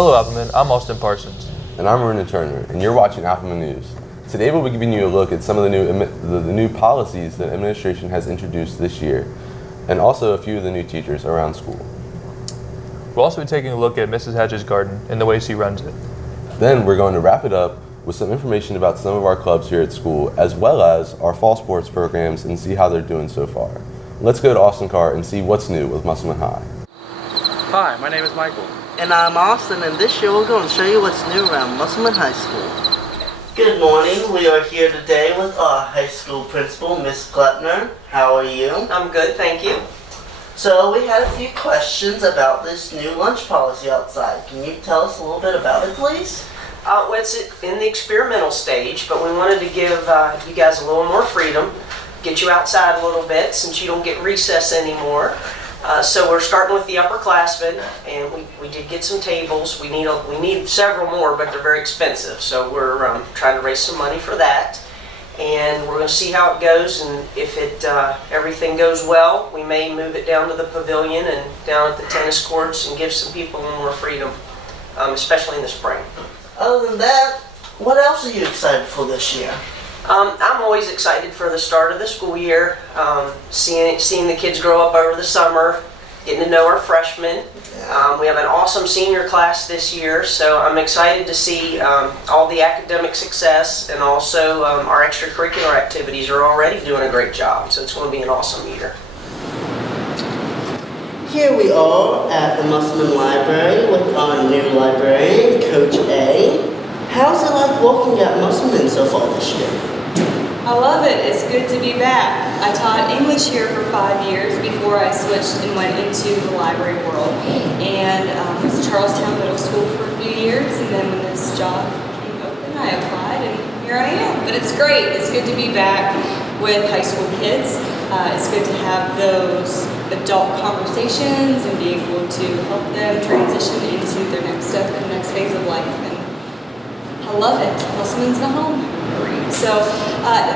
Hello, Applemen. I'm Austin Parsons. And I'm Vernon Turner, and you're watching Applemen News. Today we'll be giving you a look at some of the new policies that administration has introduced this year, and also a few of the new teachers around school. We'll also be taking a look at Mrs. Hatch's garden and the way she runs it. Then we're going to wrap it up with some information about some of our clubs here at school, as well as our fall sports programs, and see how they're doing so far. Let's go to Austin Carr and see what's new with Musselman High. Hi, my name is Michael. And I'm Austin, and this year we're going to show you what's new around Musselman High School. Good morning. We are here today with our high school principal, Miss Gluttner. How are you? I'm good, thank you. So we had a few questions about this new lunch policy outside. Can you tell us a little bit about it, please? Well, it's in the experimental stage, but we wanted to give you guys a little more freedom, get you outside a little bit since you don't get recess anymore. So we're starting with the upperclassmen, and we did get some tables. We need several more, but they're very expensive. So we're trying to raise some money for that, and we're going to see how it goes. And if everything goes well, we may move it down to the pavilion and down at the tennis courts and give some people a little more freedom, especially in the spring. Other than that, what else are you excited for this year? I'm always excited for the start of the school year, seeing the kids grow up over the summer, getting to know our freshmen. We have an awesome senior class this year, so I'm excited to see all the academic success, and also our extracurricular activities are already doing a great job, so it's going to be an awesome year. Here we are at the Musselman Library with our new librarian, Coach A. How's it like working at Musselman so far this year? I love it. It's good to be back. I taught English here for 5 years before I switched and went into the library world. And was at Charlestown Middle School for a few years, and then when this job came open, I applied, and here I am. But it's great. It's good to be back with high school kids. It's good to have those adult conversations and be able to help them transition into their next step and next phase of life. And I love it. Musselman's my home. So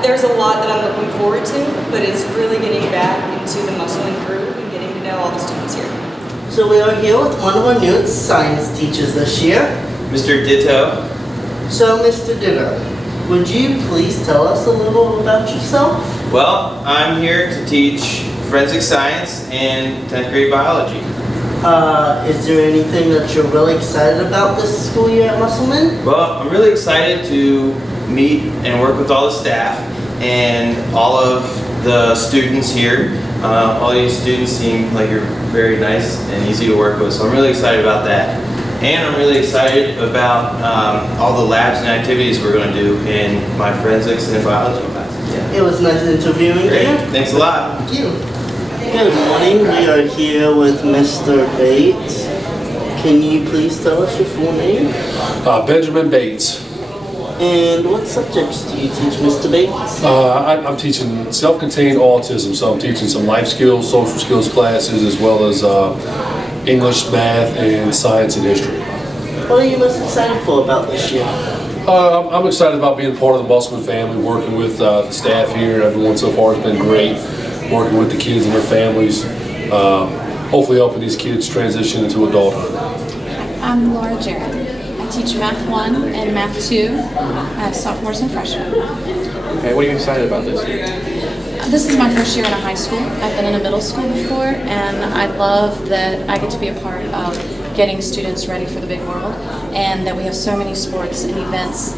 there's a lot that I'm looking forward to, but it's really getting back into the Musselman groove and getting to know all the students here. So we are here with one of our new science teachers this year, Mr. Ditto. So Mr. Ditto, would you please tell us a little about yourself? Well, I'm here to teach forensic science and 10th grade biology. Is there anything that you're really excited about this school year at Musselman? Well, I'm really excited to meet and work with all the staff and all of the students here. All these students seem like you're very nice and easy to work with, so I'm really excited about that. And I'm really excited about all the labs and activities we're going to do in my forensics and biology classes. It was nice interviewing you. Thanks a lot. Thank you. Good morning. We are here with Mr. Bates. Can you please tell us your full name? Benjamin Bates. And what subjects do you teach, Mr. Bates? I'm teaching self-contained autism, so I'm teaching some life skills, social skills classes, as well as English, math, and science and history. What are you most excited for about this year? I'm excited about being part of the Musselman family, working with the staff here. Everyone so far has been great, working with the kids and their families, hopefully helping these kids transition into adulthood. I'm Laura Jarrett. I teach Math 1 and Math 2. I have sophomores and freshmen. Okay, what are you excited about this year? This is my first year in a high school. I've been in a middle school before, and I love that I get to be a part of getting students ready for the big world, and that we have so many sports and events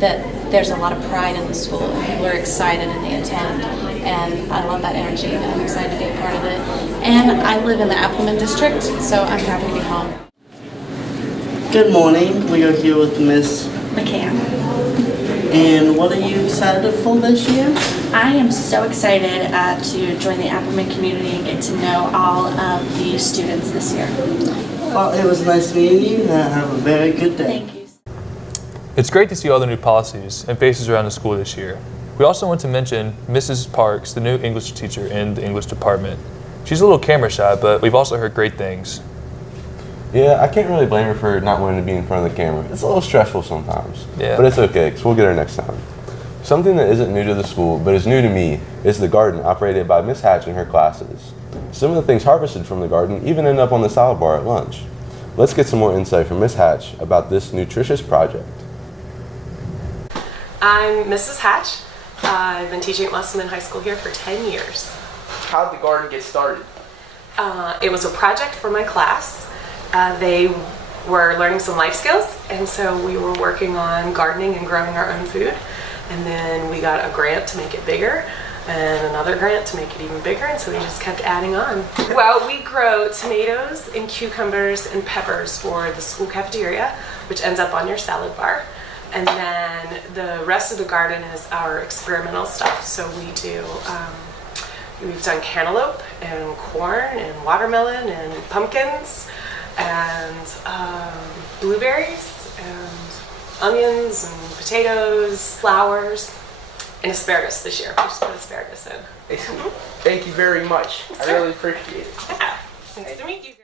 that there's a lot of pride in the school, and people are excited and they attend, and I love that energy, and I'm excited to be a part of it. And I live in the Applemen district, so I'm happy to be home. Good morning. We are here with Miss McCann. And what are you excited for this year? I am so excited to join the Applemen community and get to know all of the students this year. Well, it was nice meeting you, and have a very good day. Thank you. It's great to see all the new policies and faces around the school this year. We also want to mention Mrs. Parks, the new English teacher in the English department. She's a little camera shy, but we've also heard great things. Yeah, I can't really blame her for not wanting to be in front of the camera. It's a little stressful sometimes, but it's okay, because we'll get her next time. Something that isn't new to the school, but is new to me, is the garden operated by Miss Hatch and her classes. Some of the things harvested from the garden even end up on the salad bar at lunch. Let's get some more insight from Ms. Hatch about this nutritious project. I'm Mrs. Hatch. I've been teaching at Applemen High School here for 10 years. How did the garden get started? It was a project for my class. They were learning some life skills, and so we were working on gardening and growing our own food. And then we got a grant to make it bigger, and another grant to make it even bigger, and so we just kept adding on. Well, we grow tomatoes and cucumbers and peppers for the school cafeteria, which ends up on your salad bar. And then the rest of the garden is our experimental stuff. So we've done cantaloupe and corn and watermelon and pumpkins and blueberries and onions and potatoes, flowers, and asparagus this year. We just put asparagus in. Thank you very much. I really appreciate it. Yeah. Nice to meet you.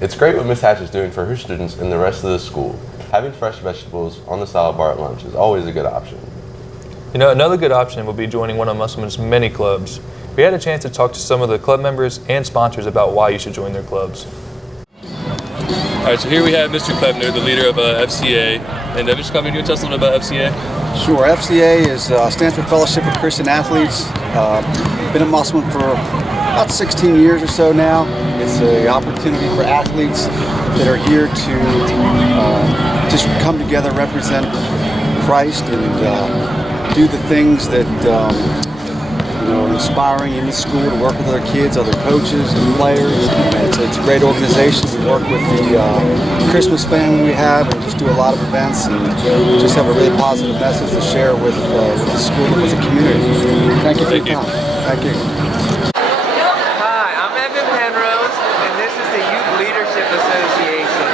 It's great what Ms. Hatch is doing for her students and the rest of the school. Having fresh vegetables on the salad bar at lunch is always a good option. You know, another good option will be joining one of Musselman's many clubs. We had a chance to talk to some of the club members and sponsors about why you should join their clubs. All right, so here we have Mr. Klebner, the leader of FCA. And Mr. Klebner, you want to tell us a little bit about FCA? Sure. FCA stands for Fellowship of Christian Athletes. Been at Musselman for about 16 years or so now. It's an opportunity for athletes that are here to just come together, represent Christ, and do the things that are inspiring in the school, to work with other kids, other coaches and players. It's a great organization. We work with the Christmas family we have, and just do a lot of events, and just have a really positive message to share with the school and with the community. Thank you for your time. Thank you. Hi, I'm Evan Penrose, and this is the Youth Leadership Association.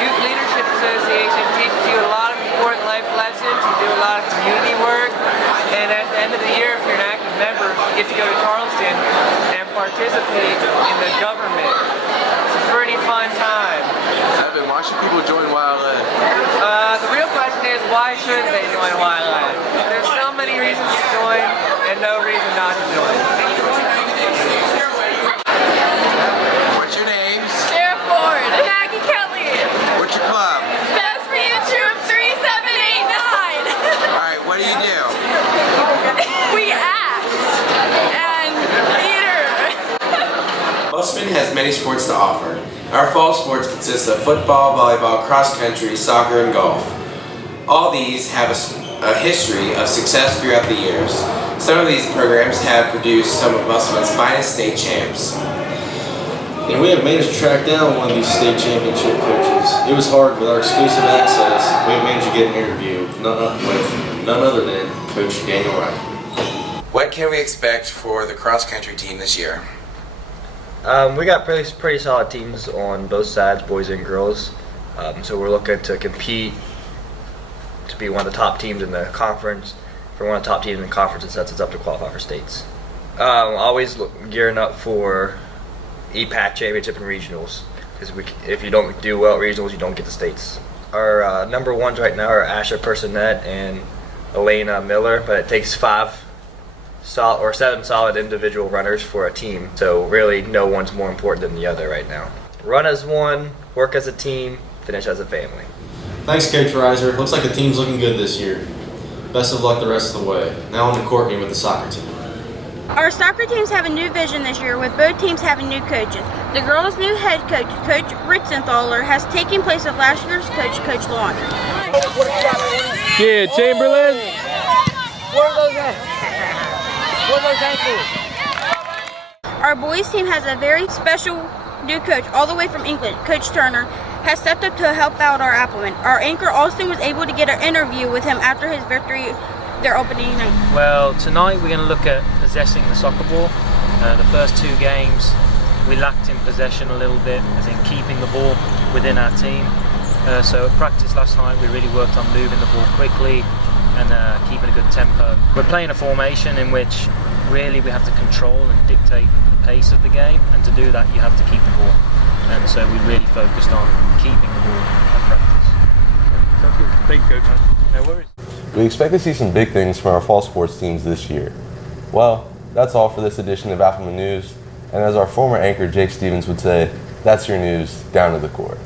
Youth Leadership Association teaches you a lot of important life lessons. You do a lot of community work, and at the end of the year, if you're an active member, you get to go to Charleston and participate in the government. It's a pretty fun time. Evan, why should people join YLA? The real question is, why should they join YLA? There's so many reasons to join and no reason not to join. What's your name? Sarah Ford. Maggie Kelly. What's your club? Best for You Troop 3789. Alright, what do you do? We act and theater. Musselman has many sports to offer. Our fall sports consist of football, volleyball, cross country, soccer, and golf. All these have a history of success throughout the years. Some of these programs have produced some of Musselman's finest state champs. And we have managed to track down one of these state championship coaches. It was hard with our exclusive access. We have managed to get an interview with none other than Coach Daniel Wright. What can we expect for the cross country team this year? We got pretty solid teams on both sides, boys and girls. So we're looking to compete to be one of the top teams in the conference. For one of the top teams in the conference, it sets us up to qualify for states. Always gearing up for EPAC championship and regionals. Because if you don't do well at regionals, you don't get to states. Our number ones right now are Asha Personette and Elena Miller, but it takes 7 solid individual runners for a team. So really, no one's more important than the other right now. Run as one, work as a team, finish as a family. Thanks, Coach Reiser. Looks like the team's looking good this year. Best of luck the rest of the way. Now on to Courtney with the soccer team. Our soccer teams have a new vision this year, with both teams having new coaches. The girls' new head coach, Coach Ritzenthaler, has taken place of last year's coach, Coach Lawn. Yeah, Chamberlain. Where are those at? Where are those ankles? Our boys' team has a very special new coach, all the way from England. Coach Turner has stepped up to help out our Applemen. Our anchor Austin was able to get an interview with him after his victory their opening night. Well, tonight we're going to look at possessing the soccer ball. The first 2 games we lacked in possession a little bit, as in keeping the ball within our team. So at practice last night we really worked on moving the ball quickly and keeping a good tempo. We're playing a formation in which really we have to control and dictate the pace of the game, and to do that you have to keep the ball. And so we really focused on keeping the ball at practice. Thank you, Coach. No worries. We expect to see some big things from our fall sports teams this year. Well, that's all for this edition of Applemen News. And as our former anchor Jake Stevens would say, That's your news down to the court.